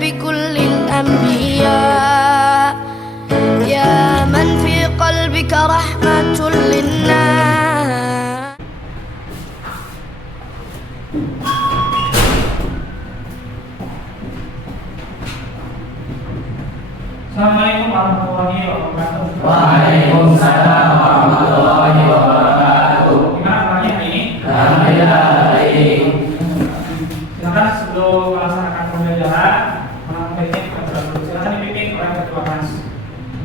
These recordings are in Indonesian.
بكل الأنبياء يا من في قلبك رحمة للناس. Assalamualaikum warahmatullahi wabarakatuh. Waalaikumsalam warahmatullahi wabarakatuh. Gimana kabarnya hari ini? Alhamdulillah baik. Silakan sebelum melaksanakan pembelajaran, silakan dipimpin oleh ketua kelas.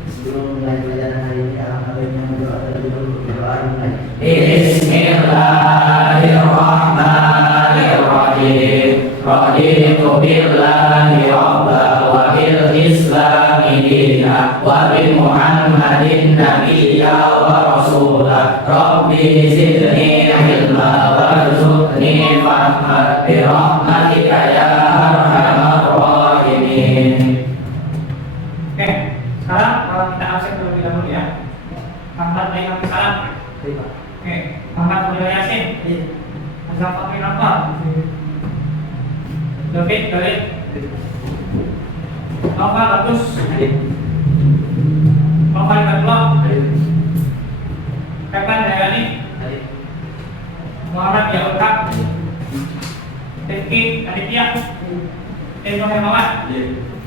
Sebelum mulai pelajaran hari ini, alangkah baiknya berdoa terlebih dahulu. Berdoa dimulai. Bismillahirrahmanirrahim. Raditu billahi rabba wa bil islami dina wa bi Muhammadin nabiyya wa rasula. Rabbi zidni ilma warzuqni fahma bi rahmatika ya arhamar rahimin. Oke, sekarang kalau kita absen terlebih dahulu ya. Muhammad baik kami salam. Oke, Muhammad Abdul Yasin. Azam Fakir apa? David, Nova Bagus, Nova Ibatullah, Pepan Dayani, Muhammad Yaulhaq, Rifki Aditya, Eno Hermawan,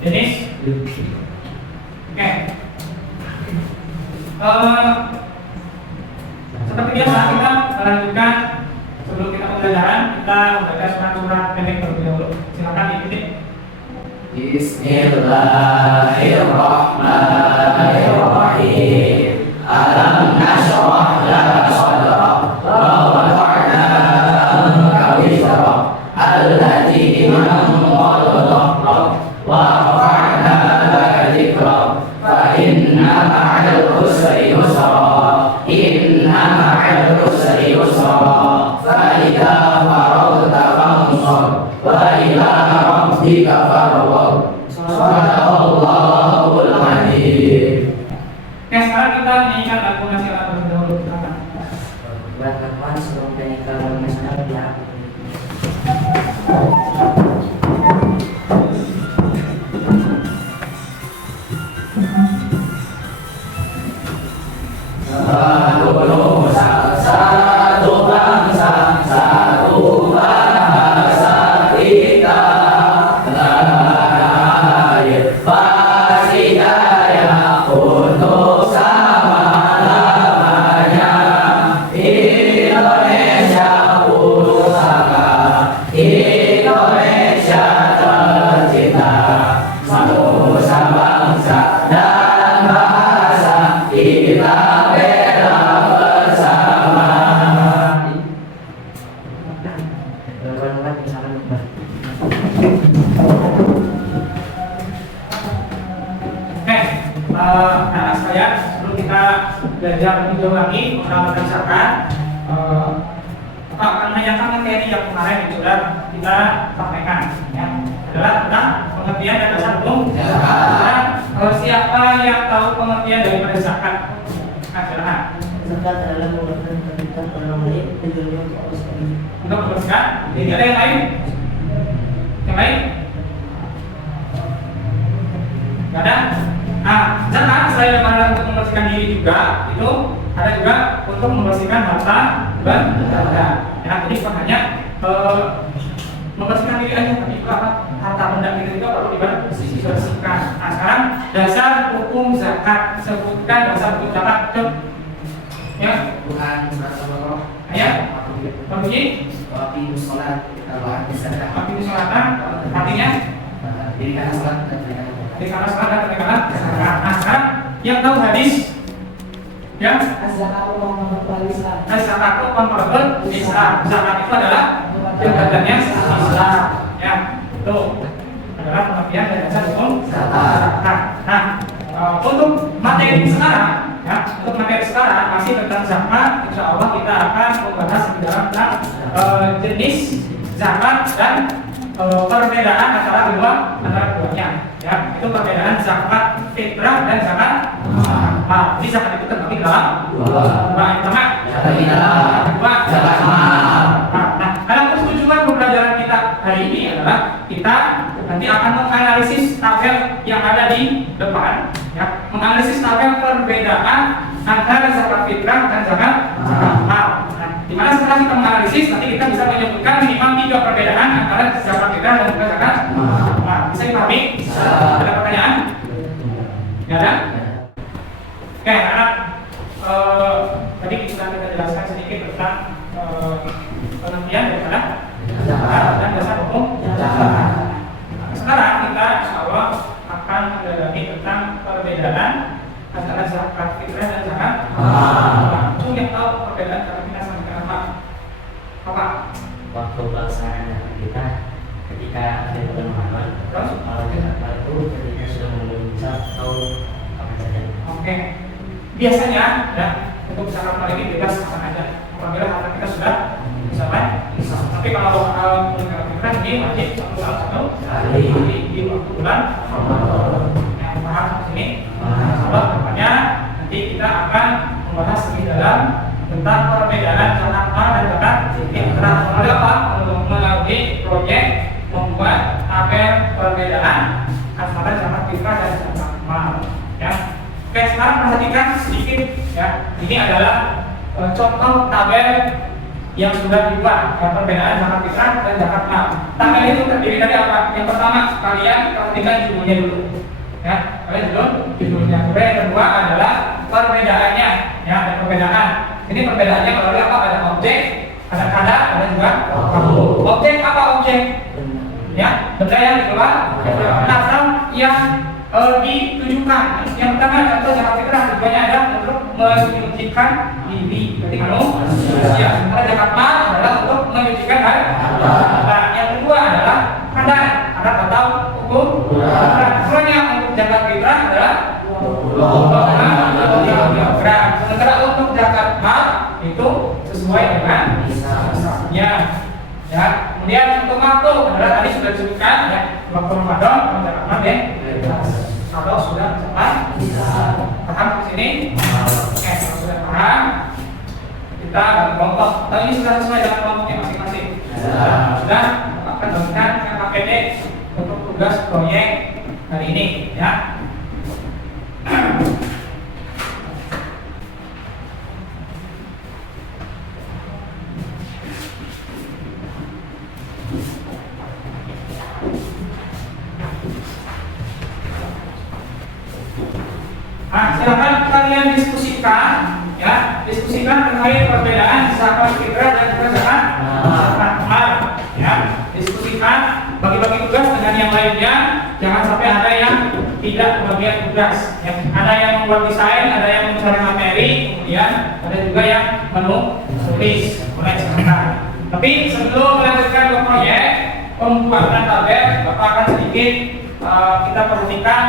Denis. Oke. Seperti biasa kita melanjutkan. Sebelum kita pembelajaran, kita membaca surat-surat pendek terlebih dahulu. Silakan diikuti. Bismillahirrahmanirrahim. Alam nashrah laka sadrak wa wada'na anka wizrak allati anqadha dhahrak wa rafa'na laka dhikrak fa inna ma'al usri yusra inna ma'al usri yusra فإذا فرغت فانصب وإلى ربك فارغب صدق الله العظيم. Oke, sekarang kita menyanyikan lagu nasional terlebih dahulu. Buat kawan sebelum menyanyikan lagu nasional ya. Satu bangsa, satu bahasa kita, tanah air pasti jaya untuk selama-lamanya. Indonesia pusaka, Indonesia tercinta, manusia bangsa dan bahasa kita bela bersama. Kawan-kawan misalkan Oke, anak saya sebelum kita belajar lebih jauh lagi berdasarkan menanyakan materi yang kemarin yang sudah kita sampaikan, ya, adalah tentang pengertian dan dasar hukum zakat. Siapa yang tahu pengertian daripada zakat? Silakan. zakat adalah merupakan kebutuhan orang lain tujuannya untuk Allah sekali. Untuk membersihkan. Jadi ada yang lain? Yang lain? Gak ada? Zakat selain daripada untuk membersihkan diri juga, itu ada juga untuk membersihkan harta benda. Ya, jadi bukan hanya membersihkan diri aja, tapi juga harta benda kita juga perlu dibersihkan. Nah, sekarang dasar hukum zakat, sebutkan dasar hukum zakat. Ya, Bukan surat Al-Baqarah. ya, berbunyi. Wafi sholat Allah zakat. Tapi disolatan artinya Dirikan sholat dan dirikan zakat. di kana salat dan di kana zakat. Nah, sekarang yang tahu hadis, ya, Az-zakatu konvertibel Islam. zakatu konvertibel Islam. Zakat itu adalah jabatannya Islam. Ya, itu adalah pengertian dari dasar hukum zakat. Nah, untuk materi sekarang, ya, untuk materi sekarang masih tentang zakat. Insya Allah kita akan membahas di dalam tentang jenis zakat dan perbedaan antara keduanya. Ya, itu perbedaan zakat fitrah dan zakat mal. Jadi zakat itu terbagi dalam dua. Yang pertama zakat fitrah, kedua zakat mal. Nah, dalam tujuan pembelajaran kita hari ini adalah adalah kita nanti akan menganalisis tabel yang ada di depan, ya, menganalisis tabel perbedaan antara zakat fitrah dan zakat mal. Nah, di mana setelah kita menganalisis nanti kita bisa menyebutkan minimal 3 perbedaan antara zakat fitrah dan juga zakat mal. Bisa dipahami? Ada pertanyaan? Ya ada? Oke, anak. Tadi sudah kita jelaskan sedikit tentang pengertian daripada zakat dan dasar hukum zakat. Sekarang kita insya Allah akan mendalami tentang perbedaan antara zakat fitrah dan zakat mal. Itu yang tahu perbedaan zakat fitrah sama zakat mal apa? Waktu pelaksanaan kita ketika ada bulan Ramadan, Terus? kalau zakat itu ketika sudah memuncak atau apa saja? Oke. Biasanya ya untuk zakat mal ini bebas kapan aja. Apabila harta kita sudah sampai. Tapi kalau zakat fitrah ini wajib satu di waktu bulan Ramadan. Yang paham di sini? Sebab depannya nanti kita akan membahas lebih dalam tentang perbedaan zakat mal dan zakat fitrah. Ada apa? Melalui proyek membuat tabel perbedaan antara zakat fitrah dan zakat mal. Ya. Oke, sekarang perhatikan sedikit ya. Ini adalah contoh tabel yang sudah dibuat perbedaan zakat fitrah dan zakat mal. Tabel itu terdiri dari apa? Yang pertama, kalian perhatikan judulnya dulu. Ya, kalian dulu judulnya. Kemudian yang kedua adalah perbedaannya, ya, ada perbedaan. Ini perbedaannya melalui apa? Ada objek, ada kada, ada juga objek. Apa objek? Ya, benda yang dikeluar, atau yang ditujukan. Yang pertama contoh zakat fitrah tujuannya adalah untuk menyucikan diri, berarti manusia. Sementara zakat mal adalah untuk menyucikan harta. Yang kedua adalah kadar atau ukur. Ukurannya untuk zakat fitrah adalah 20 kilogram. Sementara untuk zakat mal itu sesuai dengan nisabnya. Ya, kemudian untuk waktu adalah tadi sudah disebutkan ya, waktu Ramadan zakat mal ya. Kalau sudah mencapai paham di sini? Oke, kalau sudah paham, kita bagi kelompok. Tapi ini sudah sesuai dengan kelompoknya masing-masing. Sudah akan bagikan KKPD untuk tugas proyek hari ini, ya. Nah, silakan kalian diskusikan, ya, diskusikan terkait perbedaan zakat fitrah dan juga zakat mal, ya. Diskusikan, bagi-bagi tugas dengan yang lainnya, jangan sampai ada yang tidak kebagian tugas. Ya. Ada yang membuat desain, ada yang mencari materi, kemudian ada juga yang menulis. Boleh silakan. Tapi sebelum melanjutkan ke proyek pembuatan tabel, Bapak akan sedikit kita perhatikan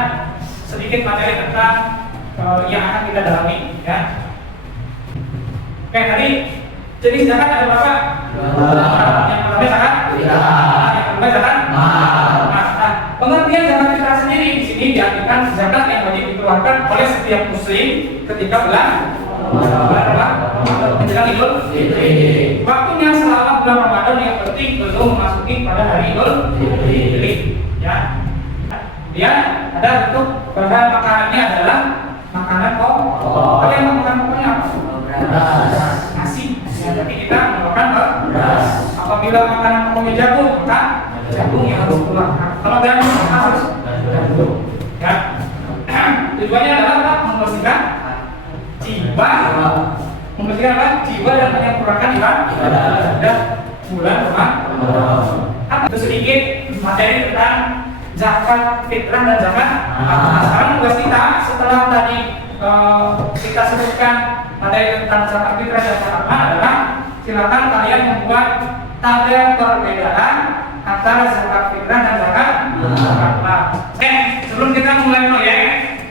sedikit materi tentang yang akan kita dalami, ya. Oke, tadi jenis zakat ada berapa? Yang pertama zakat fitrah, yang kedua zakat mal. Nah, pengertian zakat fitrah sendiri di sini diartikan zakat yang wajib dikeluarkan oleh setiap muslim ketika bulan menjelang Idul Fitri. Waktunya selama bulan Ramadan, yang penting belum memasuki pada hari Idul Fitri, ya. Kemudian ada bentuk bahan makanannya adalah makanan pokok. Kalian makan pokoknya apa? Beras. Nasi. Ya, jadi kita makan beras. Apabila makanan pokoknya jagung, maka jagung yang harus keluar. Kalau gandum harus gandum. Ya. Tujuannya adalah apa? Membersihkan jiwa. Membersihkan apa? Jiwa dan menyempurnakan ibadah bulan Ramadan. Itu sedikit materi tentang zakat fitrah dan zakat mal. Sekarang tugas kita setelah tadi kita sebutkan materi tentang zakat fitrah dan zakat mal adalah silakan kalian membuat tabel perbedaan antara zakat fitrah dan zakat mal. Oke, sebelum kita mulai proyek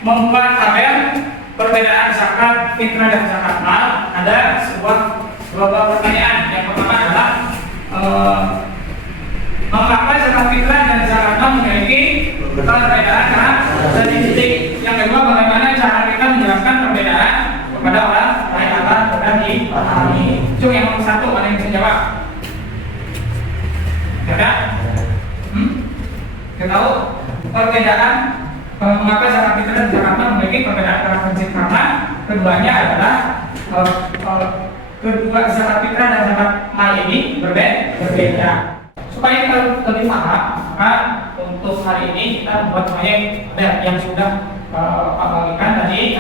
membuat tabel perbedaan zakat fitrah dan zakat mal, ada beberapa pertanyaan. Yang pertama adalah mengapa zakat fitrah dan zakat mal memiliki perbedaan dan titik. Yang kedua, bagaimana cara kita menjelaskan perbedaan kepada orang lain agar mudah dipahami. Itu yang nomor satu, mana yang bisa jawab? Ya kan? Kita tahu perbedaan mengapa zakat fitrah dan zakat mal memiliki perbedaan karakteristik, karena keduanya adalah kedua zakat fitrah dan zakat mal ini berbeda. Supaya kita lebih paham, maka untuk hari ini kita membuat proyek yang sudah Pak bagikan tadi,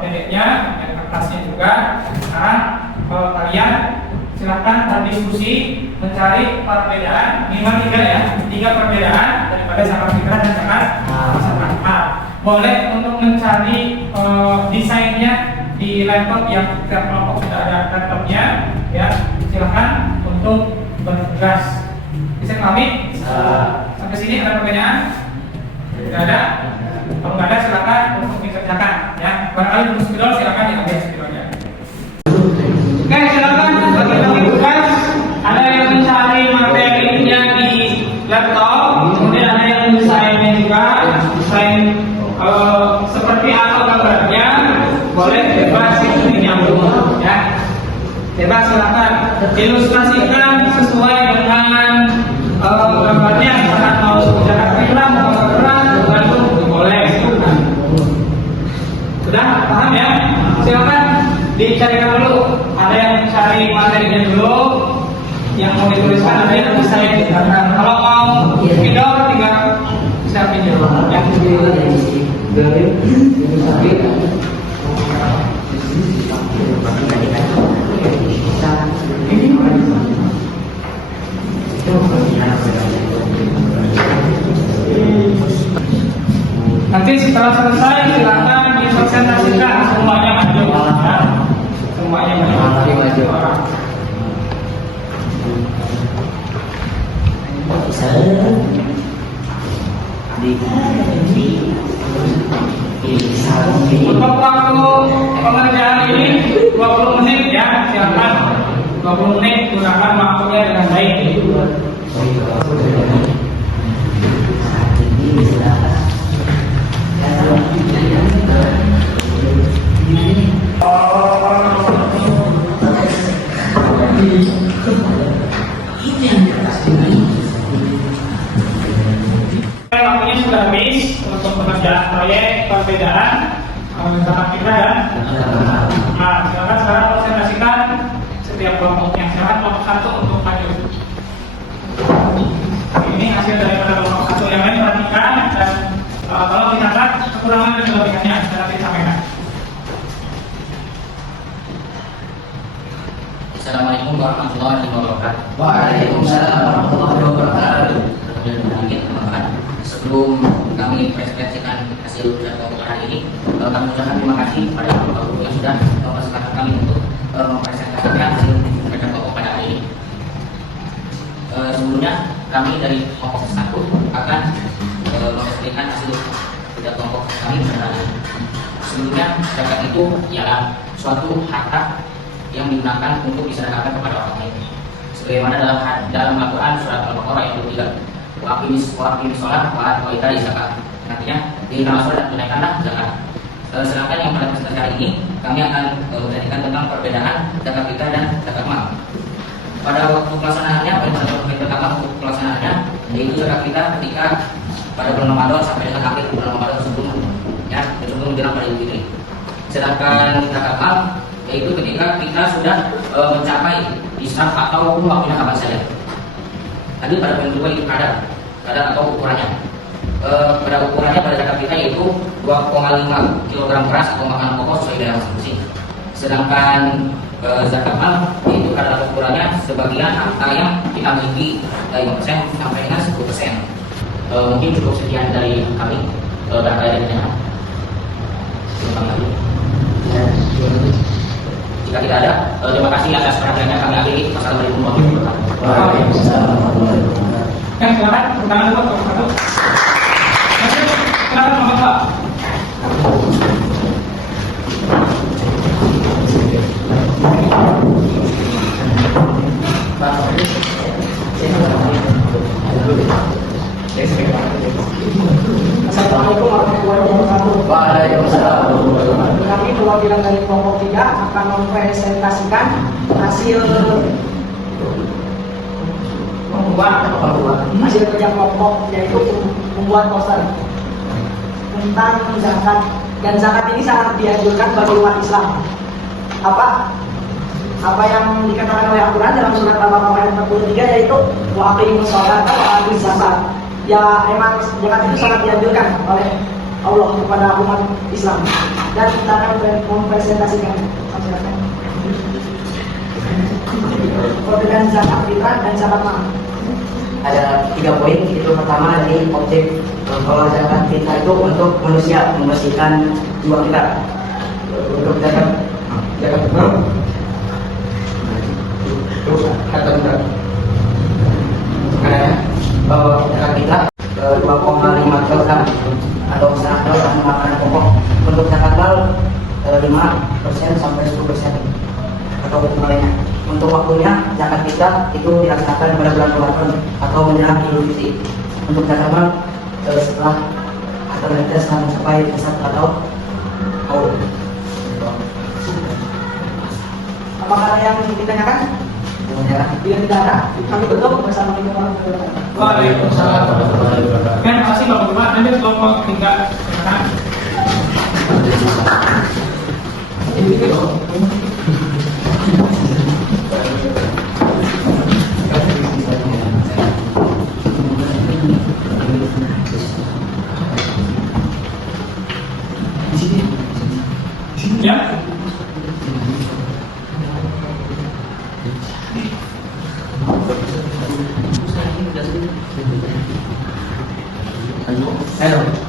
pendeknya, kertasnya juga. Sekarang kalian silakan berdiskusi mencari perbedaan minimal 3 ya, 3 perbedaan daripada zakat fitrah dan zakat mal. Boleh untuk mencari desainnya di laptop yang setiap kelompok sudah ada laptopnya ya. Silakan untuk bertugas. Bisa kami? Sampai sini ada perbedaan? Tidak ada? Kalau nggak ada silakan untuk dikerjakan ya. Barangkali belum spidol silakan diambil spidolnya. Oke, silakan bagi-bagi tugas. Ada yang mencari materinya di laptop, kemudian ada yang desainnya juga, desain seperti apa gambarnya, boleh bebas diambil ya. Bebas silakan ilustrasikan sesuai dengan gambarnya. Misalkan mau zakat fitrah, mau zakat beras, itu boleh. Sudah paham ya? Silakan dicarikan dulu. Ada yang cari materinya dulu, yang mau dituliskan, ada yang bisa dikatakan. Kalau mau video tinggal bisa video ya. Nanti setelah selesai silakan dipresentasikan semuanya maju ya. Semuanya maju. Untuk waktu pengerjaan ini 20 menit ya, silakan 20 menit gunakan waktunya dengan baik. Waktunya sudah habis untuk pengerjaan proyek perbedaan zakat fitrah dan silakan sekarang presentasikan setiap kelompoknya. Silakan kelompok 1 untuk maju. Ini hasil daripada kelompok 1 yang lain, perhatikan dan tolong dicatat kekurangan dan kelebihannya secara disampaikan. Assalamualaikum warahmatullahi wabarakatuh. Waalaikumsalam warahmatullahi wabarakatuh. Sebelum kami presentasikan hasil dan kelompok hari ini, kami ucapkan terima kasih pada bapak guru yang sudah mempersilahkan kami untuk mempresentasikan hasil dan kelompok pada hari ini. Sebelumnya kami dari kelompok 1 akan mempresentasikan hasil dan kelompok kami pada hari ini. Sebelumnya zakat itu ialah suatu harta yang digunakan untuk disedekahkan kepada orang lain. Sebagaimana dalam Al-Quran surat Al-Baqarah yang ke-3, Waqimis sholat wa ita'iz zakat. Artinya dirikanlah sholat dan tunaikanlah zakat. Sedangkan yang pada presentasi hari ini kami akan menjelaskan tentang perbedaan zakat fitrah dan zakat mal. Pada waktu pelaksanaannya, pada pertama untuk pelaksanaannya yaitu zakat fitrah ketika pada bulan Ramadan sampai dengan akhir bulan Ramadan sebelum menjelang pada Idul Fitri. Sedangkan zakat mal yaitu ketika kita sudah mencapai israf atau waktunya kapan saja. Tadi pada poin 2 itu kadar atau ukurannya. Pada ukurannya pada zakat fitrah yaitu 2,5 kg beras atau makanan pokok sesuai daerah masing-masing. Sedangkan zakat mal yaitu kadar atau ukurannya sebagian harta yang kita miliki 5% sampai dengan 10%. Mungkin cukup sekian dari kami. Data dari jika tidak ada, terima kasih atas perhatiannya. Kami akhiri. Wassalamualaikum warahmatullahi wabarakatuh. Silakan, tangan dulu, satu. Silakan nomor 2. Assalamualaikum warahmatullahi wabarakatuh. Waalaikumsalam. Kami perwakilan dari kelompok 3 akan mempresentasikan hasil hasil kerja kelompok yaitu membuat poster tentang zakat, dan zakat ini sangat dianjurkan bagi umat Islam. Apa yang dikatakan oleh Al-Quran dalam surat Al-Baqarah ayat 43 yaitu wa aqimus sholata wa atuz zakat. Ya emang zakat itu sangat dianjurkan oleh Allah kepada umat Islam, dan kita akan mempresentasikan perbedaan zakat fitrah dan zakat mal. Ada 3 poin. Itu pertama dari objek bahwa zakat fitrah itu untuk manusia, membersihkan jiwa kita. Untuk zakat bahwa zakat fitrah 2,5 kg atau setengah kilo sama makanan pokok. Untuk zakat mal 5% sampai 10% atau lainnya. Untuk waktunya zakat fitrah itu dilaksanakan pada bulan Ramadan atau menjelang Idul Fitri. Untuk zakat mal setelah atau nanti setelah mencapai satu atau tahun. Apakah ada yang ditanyakan? Bila tidak ada, kami tutup bersama dengan Waalaikumsalam warahmatullahi wabarakatuh. Terima kasih Bapak-Bapak. Nanti kelompok 3 silakan. Ya.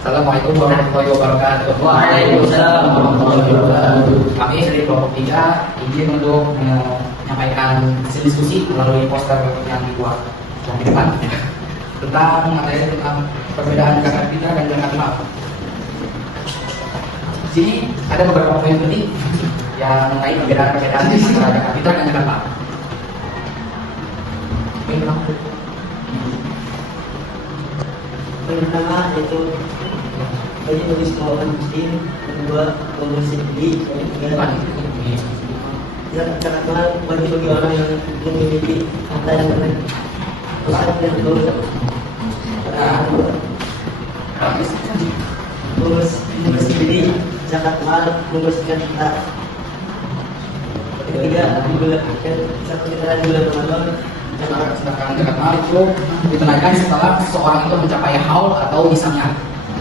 Assalamualaikum warahmatullahi wabarakatuh. Waalaikumsalam warahmatullahi wabarakatuh. Kami dari kelompok 3 izin untuk menyampaikan hasil diskusi melalui poster yang dibuat di depan tentang materi tentang perbedaan zakat fitrah dan zakat mal. Di sini ada beberapa poin penting yang mengenai perbedaan antara zakat fitrah dan zakat mal. Pertama itu bagi sekolah muslim, kedua muslim di zakat mal bagi orang yang memiliki harta yang banyak. Terus sendiri zakat mal membersihkan kita. Ketiga dibulatkan satu kita bulan Ramadan. Sedangkan zakat mal itu ditentukan setelah seseorang itu mencapai haul atau nisabnya.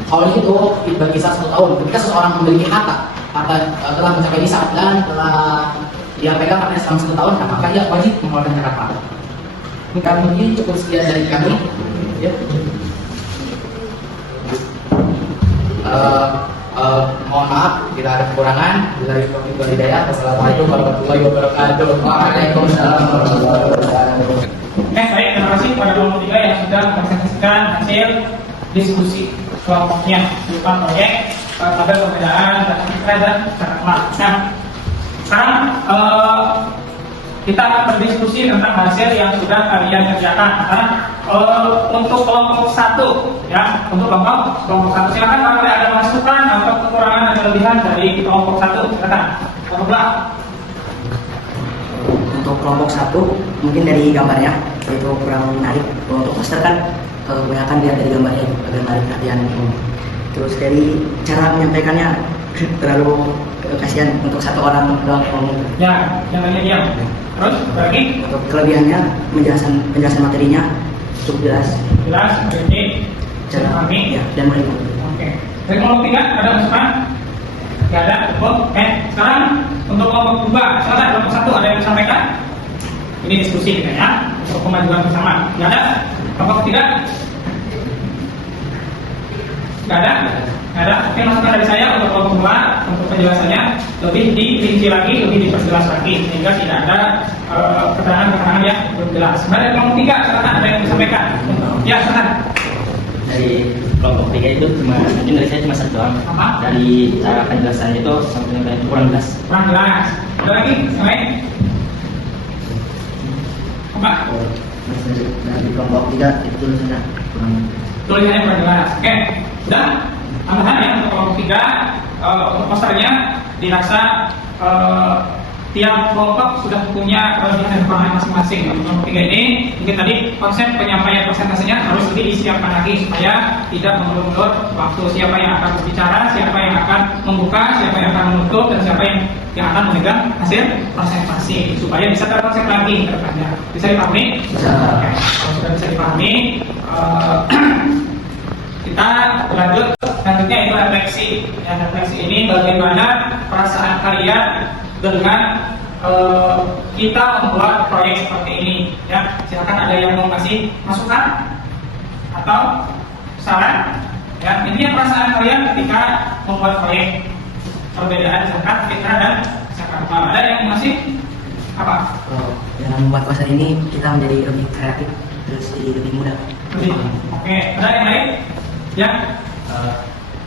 Haul itu berkisar 1 tahun. Ketika seseorang memiliki harta telah mencapai nisab dan telah dia pegang hartanya selama 1 tahun, maka dia wajib mengeluarkan zakat mal. Mungkin cukup sekian dari kami. Ya. Mohon maaf bila ada kekurangan. Bila ada hidayah. Wassalamualaikum warahmatullahi wabarakatuh. Waalaikumsalam warahmatullahi wabarakatuh. Baik, terima kasih kepada kelompok 3 yang sudah mempresentasikan hasil diskusi kelompoknya tentang proyek pada perbedaan zakat fitrah dan zakat mal. Nah, sekarang kita akan berdiskusi tentang hasil yang sudah kalian kerjakan. Karena untuk kelompok 1, ya, untuk kelompok 1 silakan kalau ada masukan atau kekurangan dan kelebihan dari kelompok 1, silakan. Kelompok Untuk kelompok 1 mungkin dari gambarnya itu kurang menarik. Untuk poster kan kebanyakan dia dari gambarnya agar menarik perhatian. Terus dari cara menyampaikannya terlalu kasihan untuk 1 orang doang. Ya, yang lainnya diam. Terus lagi Untuk kelebihannya penjelasan materinya cukup jelas. ini Cara kami. ya, dan menarik. Oke. Dari kelompok 3 ada masukan? Tidak ada. Cukup. Oke. Sekarang untuk kelompok 2, silakan kelompok 1 ada yang disampaikan? Ini diskusi kita ya, untuk kemajuan bersama. Tidak ada. Kelompok 3? Tidak ada. Tidak ada. Oke, masukan dari saya untuk kelompok 2 untuk penjelasannya lebih dirinci lagi, lebih diperjelas lagi sehingga tidak ada keterangan-keterangan yang belum jelas. Dari kelompok 3 silakan ada yang disampaikan? Ya, silakan. Dari kelompok 3 itu mungkin dari saya cuma 1 doang. Apa? Dari cara penjelasannya itu sampai kurang jelas. Kurang jelas. Ada lagi? Yang lain? Apa? Dari kelompok 3 itu tulisannya kurang. Tulisannya kurang jelas. Oke. Dan tambahan ya untuk kelompok 3 untuk posternya dirasa tiap kelompok sudah punya kelebihan dan kekurangan masing-masing. Untuk kelompok 3 ini mungkin tadi konsep penyampaian presentasinya harus lebih disiapkan lagi supaya tidak mengulur-ulur waktu. Siapa yang akan berbicara, siapa yang akan membuka, siapa yang akan menutup, dan siapa yang akan memegang hasil presentasi supaya bisa terkonsep lagi ke depannya. Bisa dipahami? Bisa. Oke. Kalau sudah bisa dipahami, kita lanjut. Selanjutnya itu refleksi. Ya, refleksi ini bagaimana perasaan kalian dengan kita membuat proyek seperti ini. Ya, silakan ada yang mau kasih masukan atau saran. Ya, intinya perasaan kalian ketika membuat proyek, perbedaan zakat fitrah dan zakat mal. Ada yang masih apa? Dalam membuat pasar ini kita menjadi lebih kreatif, terus jadi lebih mudah. Oke, ada yang lain? Ya.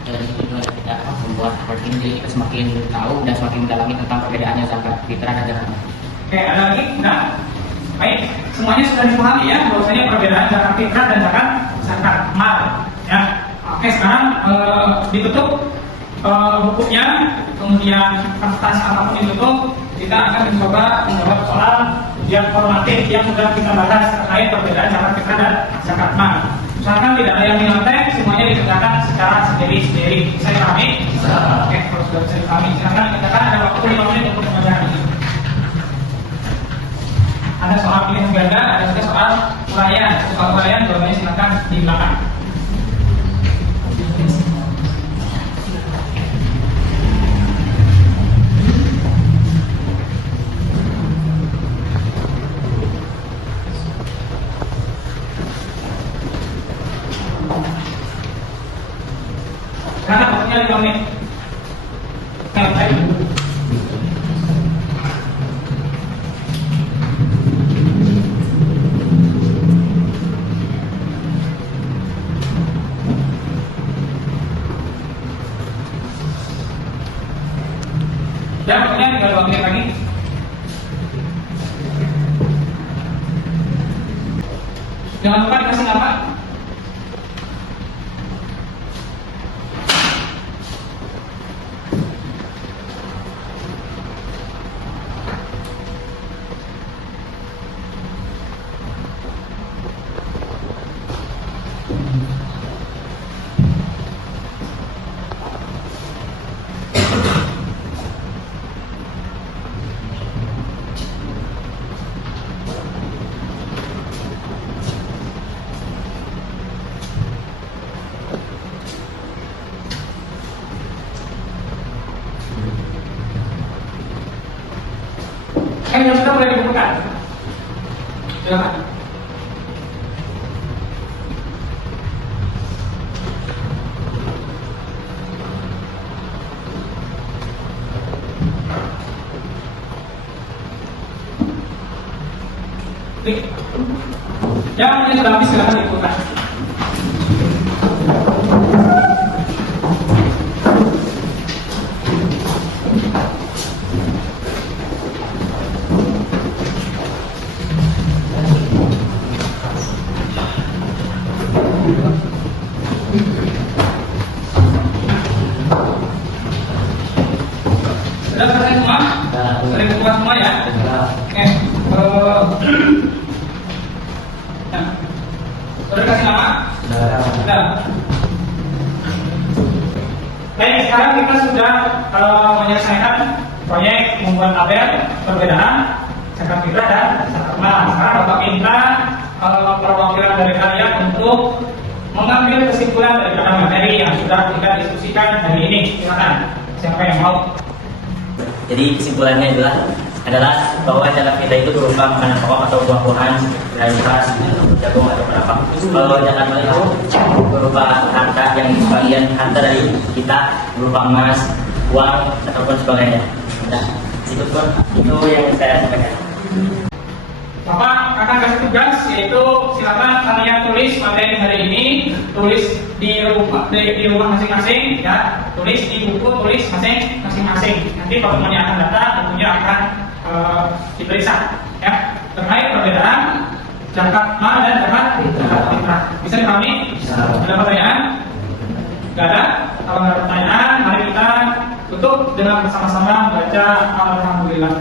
Dari itu kita membuat seperti ini, jadi kita semakin tahu dan semakin mendalami tentang perbedaannya zakat fitrah dan zakat mal. Oke, ada lagi? Nah, baik, semuanya sudah dipahami ya bahwasanya perbedaan zakat fitrah dan zakat mal. Ya, oke, sekarang ditutup bukunya, kemudian kertas apapun ditutup. Kita akan mencoba menjawab soal ujian formatif yang sudah kita bahas terkait perbedaan zakat fitrah dan zakat mal. Misalkan tidak ada yang menyontek, semuanya dikerjakan secara sendiri-sendiri. Bisa dipahami? Bisa. Oke, kalau sudah bisa dipahami, silakan dikatakan ada waktu 5 menit untuk pengajaran ini. Ada soal pilihan ganda, ada juga soal uraian. Soal uraian, jawabannya silakan di belakang. Karena waktunya 5 menit. Yang baik. Dan waktunya tinggal 2 menit lagi. Jangan lupa dikasih nama. Yang sudah boleh dibuka. Silakan. Yang sudah habis silakan dibuka. Sudah selesai semua? Sudah dibuka semua ya? Oke. Sudah kasih nama? Sudah. Baik, sekarang kita sudah menyelesaikan proyek membuat tabel perbedaan zakat fitrah dan zakat mal. Sekarang Bapak minta perwakilan dari kalian untuk mengambil kesimpulan dari materi yang sudah kita diskusikan hari ini. Silakan, siapa yang mau? Jadi kesimpulannya adalah bahwa zakat fitrah itu berupa makanan pokok atau buah-buahan, beras, jagung atau kelapa. Kalau zakat mal itu berupa harta yang sebagian harta dari kita berupa emas, uang ataupun sebagainya. Nah, itu pun itu yang saya sampaikan. Bapak akan kasih tugas, yaitu silakan kalian tulis materi hari ini, tulis di rumah masing-masing, ya, tulis di buku, tulis masing-masing. Nanti kalau semuanya akan datang, tentunya akan diperiksa, ya, terkait perbedaan zakat mal dan zakat fitrah. Bisa dipahami? Ada pertanyaan? Tidak ada? Kalau ada pertanyaan, mari kita tutup dengan bersama-sama baca Alhamdulillah.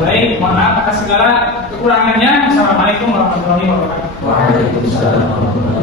Baik, mohon maaf atas segala kekurangannya. Assalamualaikum warahmatullahi wabarakatuh. Waalaikumsalam.